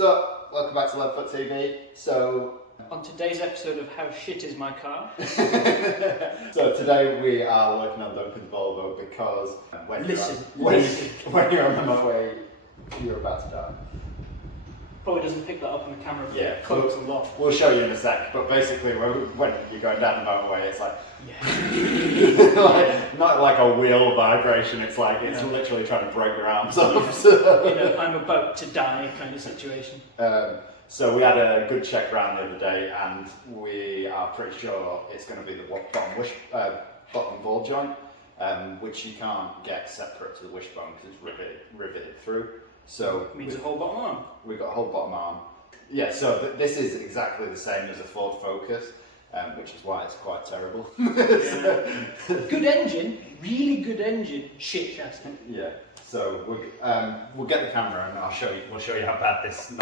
So, welcome back to LeadFoot TV. So, on today's episode of How Shit Is My Car. so today we are working on Duncan's Volvo because when you're on the motorway, you're about to die. Probably doesn't pick that up on the camera, but Yeah, close a lot. We'll show you in a sec, but basically when you're going down the motorway, it's like, like not like a wheel vibration, it's like, it's literally trying to break your arms off. So. You know, I'm about to die kind of situation. So we had a good check round the other day, and we are pretty sure it's going to be the bottom ball joint, which you can't get separate to the wishbone because it's riveted through. So it means a whole bottom arm. We've got a whole bottom arm. Yeah, so this is exactly the same as a Ford Focus, which is why it's quite terrible. Good engine, really good engine, shit chassis. Yeah. So we'll get the camera and I'll show you. We'll show you how bad this.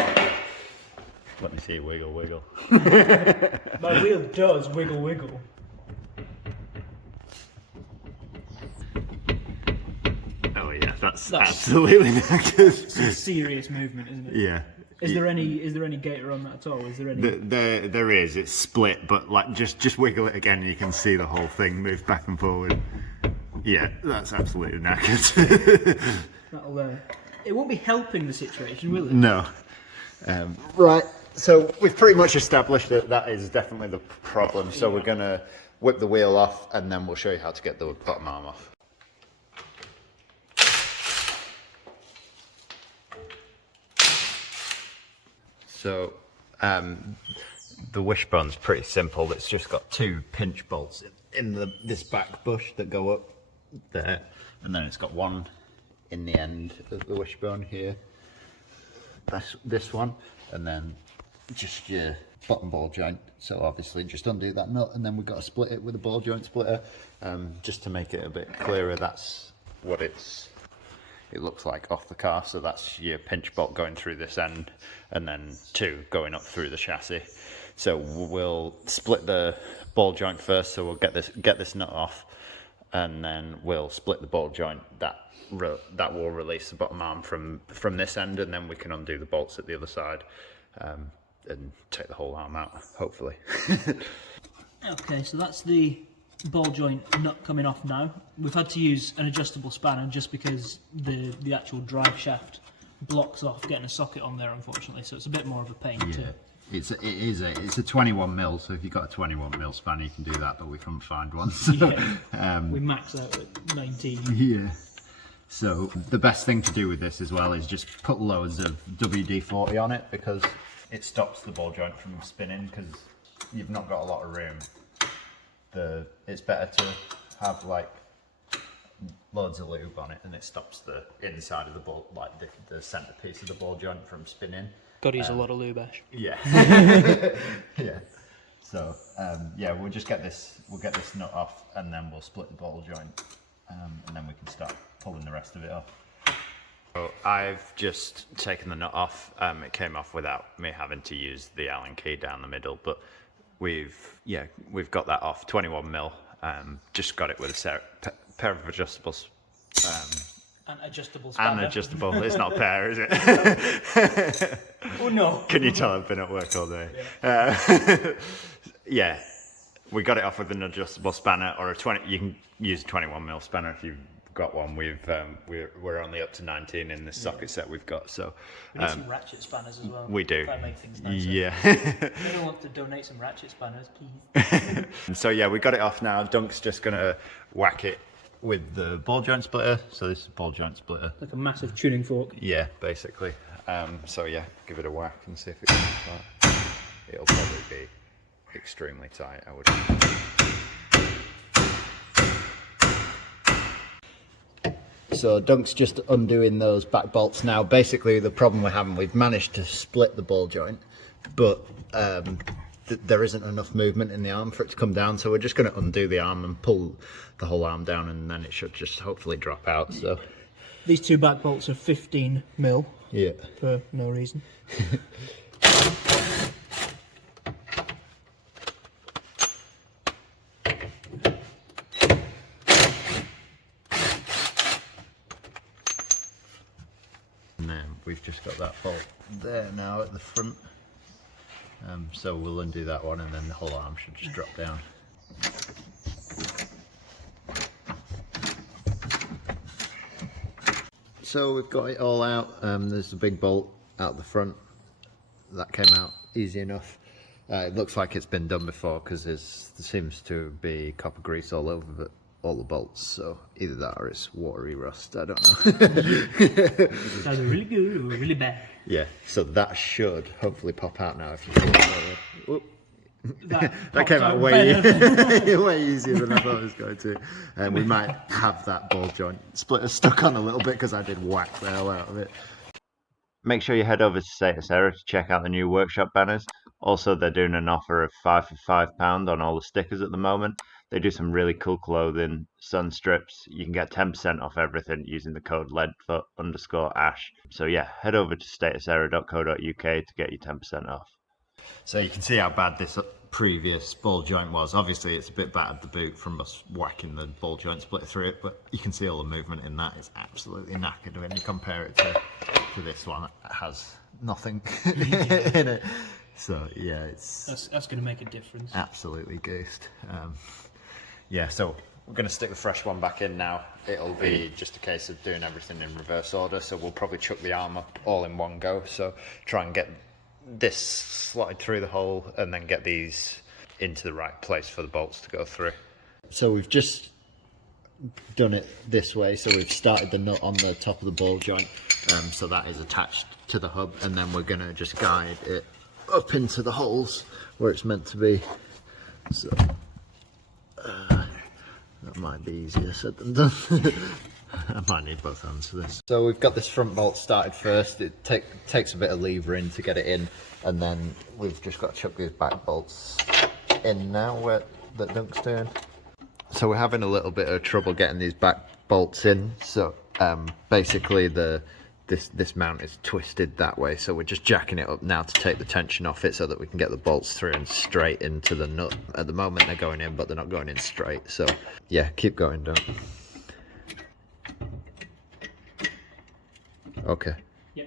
Let me see it wiggle, wiggle. My wheel does wiggle, wiggle. Oh yeah, that's absolutely knackered. It's a serious movement, isn't it? Yeah. Is there any gator on that at all? Is there any? There is. It's split, but like just wiggle it again, and you can see the whole thing move back and forward. Yeah, that's absolutely knackered. It won't be helping the situation, will it? No. Right. So we've pretty much established that is definitely the problem. So we're gonna whip the wheel off, and then we'll show you how to get the bottom arm off. So the wishbone's pretty simple. It's just got two pinch bolts in this back bush that go up there, and then it's got one in the end of the wishbone here. That's this one, and then just your bottom ball joint. So obviously just undo that nut, and then we've got to split it with a ball joint splitter. Just to make it a bit clearer, that's what it looks like off the car. So that's your pinch bolt going through this end, and then two going up through the chassis. So we'll split the ball joint first. So we'll get this nut off, and then we'll split the ball joint. That will release the bottom arm from this end, and then we can undo the bolts at the other side, and take the whole arm out, hopefully. Okay, so that's the ball joint nut coming off now. We've had to use an adjustable spanner just because the actual drive shaft blocks off getting a socket on there, unfortunately, so it's a bit more of a pain to... It's a 21mm, so if you've got a 21mm spanner you can do that, but we couldn't find one. So, we max out at 19. Yeah. So the best thing to do with this as well is just put loads of WD-40 on it, because it stops the ball joint from spinning, because you've not got a lot of room. It's better to have like loads of lube on it, and it stops the inside of the ball, like the centre piece of the ball joint from spinning. Got to use a lot of lube, Ash. Yeah. Yeah. So we'll get this nut off, and then we'll split the ball joint, and then we can start pulling the rest of it off. So I've just taken the nut off. It came off without me having to use the Allen key down the middle, but we've got that off. 21mm. Just got it with a pair of adjustables. An adjustable spanner. Adjustable. It's not a pair, is it? Oh no. Can you tell I've been at work all day? Yeah. We got it off with an adjustable spanner, or you can use a 21mm spanner if you've got one. We're only up to 19 in this socket set we've got. So we need some ratchet spanners as well. We do. Try and make things nicer. Yeah. Anyone want to donate some ratchet spanners, please? So yeah, we got it off now. Dunk's just gonna whack it with the ball joint splitter. So this is a ball joint splitter. Like a massive tuning fork. Yeah, basically. So yeah, give it a whack and see if it comes apart. It'll probably be extremely tight, I would imagine. So Dunk's just undoing those back bolts now. Basically the problem we're having, we've managed to split the ball joint, but there isn't enough movement in the arm for it to come down, so we're just going to undo the arm and pull the whole arm down, and then it should just hopefully drop out. So these two back bolts are 15mm. Yeah. For no reason. And then we've just got that bolt there now at the front. So we'll undo that one, and then the whole arm should just drop down. So we've got it all out. There's a big bolt out the front. That came out easy enough. It looks like it's been done before because there seems to be copper grease all over all the bolts. So either that or it's watery rust. I don't know. Either really good or really bad. Yeah. So that should hopefully pop out now if you pull it forward. That came out way easier than I thought it was going to. And we might have that ball joint splitter stuck on a little bit because I did whack the hell out of it. Make sure you head over to Status Error to check out the new workshop banners. Also, they're doing an offer of 5 for £5 on all the stickers at the moment. They do some really cool clothing, sun strips. You can get 10% off everything using the code LeadFoot_Ash. So yeah, head over to statuserror.co.uk to get you 10% off. So you can see how bad this previous ball joint was. Obviously it's a bit battered, the boot, from us whacking the ball joint splitter through it, but you can see all the movement in that. It's absolutely knackered when you compare it to this one. It has nothing in it. So yeah, that's going to make a difference. Absolutely goosed. Yeah, so we're going to stick the fresh one back in now. It'll be just a case of doing everything in reverse order, so we'll probably chuck the arm up all in one go. So try and get this slide through the hole and then get these into the right place for the bolts to go through. So we've just done it this way. So we've started the nut on the top of the ball joint, so that is attached to the hub, and then we're going to just guide it up into the holes where it's meant to be. So that might be easier said than done. I might need both hands for this. So we've got this front bolt started first. It takes a bit of levering to get it in, and then we've just got to chuck these back bolts in now where the dunk's doing. So we're having a little bit of trouble getting these back bolts in. So basically this mount is twisted that way, so we're just jacking it up now to take the tension off it so that we can get the bolts through and straight into the nut. At the moment they're going in, but they're not going in straight. So yeah, keep going, don't. Okay. Yeah.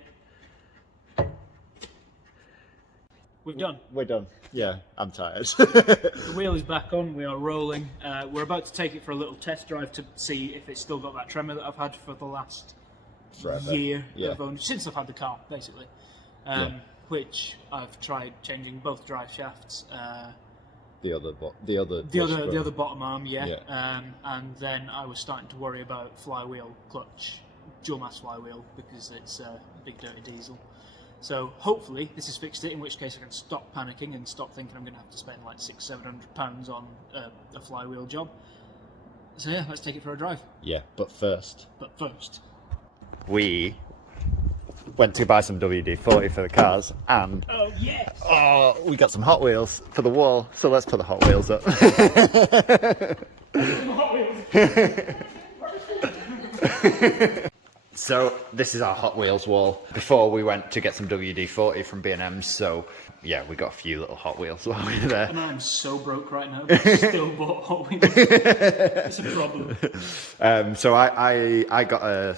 We're done. We're done. Yeah, I'm tired. The wheel is back on, we are rolling. We're about to take it for a little test drive to see if it's still got that tremor that I've had for the last year, since I've had the car, basically. Which I've tried changing both drive shafts. The other bottom arm, and then I was starting to worry about flywheel clutch, dual mass flywheel, because it's a big dirty diesel. So hopefully this has fixed it, in which case I can stop panicking and stop thinking I'm going to have to spend like £600-700 on a flywheel job. So yeah, let's take it for a drive. Yeah, but first we went to buy some WD-40 for the cars, and we got some Hot Wheels for the wall, so let's put the Hot Wheels up. So this is our Hot Wheels wall. Before we went to get some WD-40 from B&M, so yeah, we got a few little Hot Wheels while we were there. And I'm so broke right now, but I still bought Hot Wheels. It's a problem. So I got a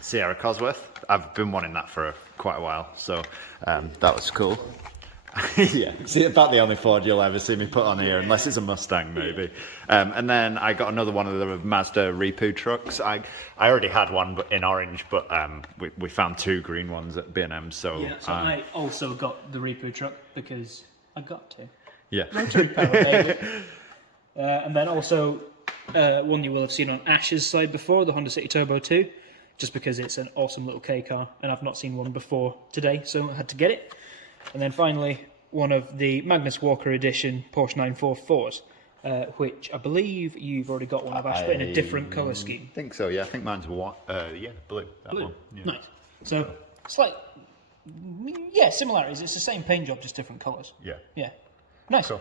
Sierra Cosworth. I've been wanting that for quite a while, so that was cool. Yeah, see, about the only Ford you'll ever see me put on here, unless it's a Mustang, maybe. And then I got another one of the Mazda Repu trucks. I already had one but in orange, but we found two green ones at B&M. So yeah, so I also got the Repu truck because I got to. Yeah. Rotary power, baby. And then also one you will have seen on Ash's side before, the Honda City Turbo 2, just because it's an awesome little K car, and I've not seen one before today, so I had to get it. And then finally, one of the Magnus Walker edition Porsche 944s, which I believe you've already got one of, Ash, but in a different colour scheme. I think so, yeah. I think mine's blue. Blue. One. Yeah. Nice. So, similarities. It's the same paint job, just different colours. Yeah. Yeah. Nice.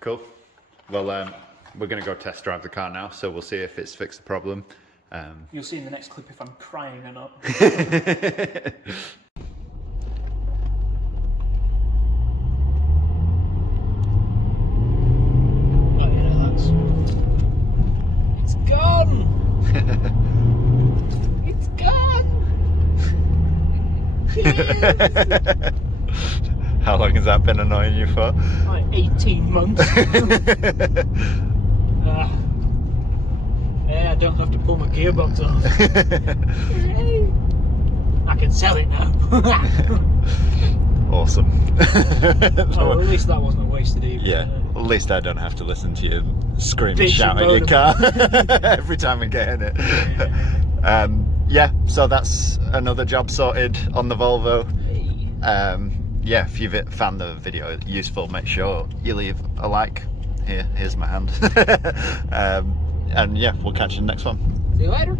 Cool. Well, we're going to go test drive the car now, so we'll see if it's fixed the problem. You'll see in the next clip if I'm crying or not. It's gone! It's gone! How long has that been annoying you for? Like 18 months. Yeah, I don't have to pull my gearbox off. I can sell it now. Awesome. Oh, well, at least that wasn't wasted either. Yeah, at least I don't have to listen to you scream and Bitch shout and at your car moan every time I get in it. Yeah, so that's another job sorted on the Volvo. Yeah, if you've found the video useful, make sure you leave a like. Here's my hand. And yeah, we'll catch you in the next one. See you later.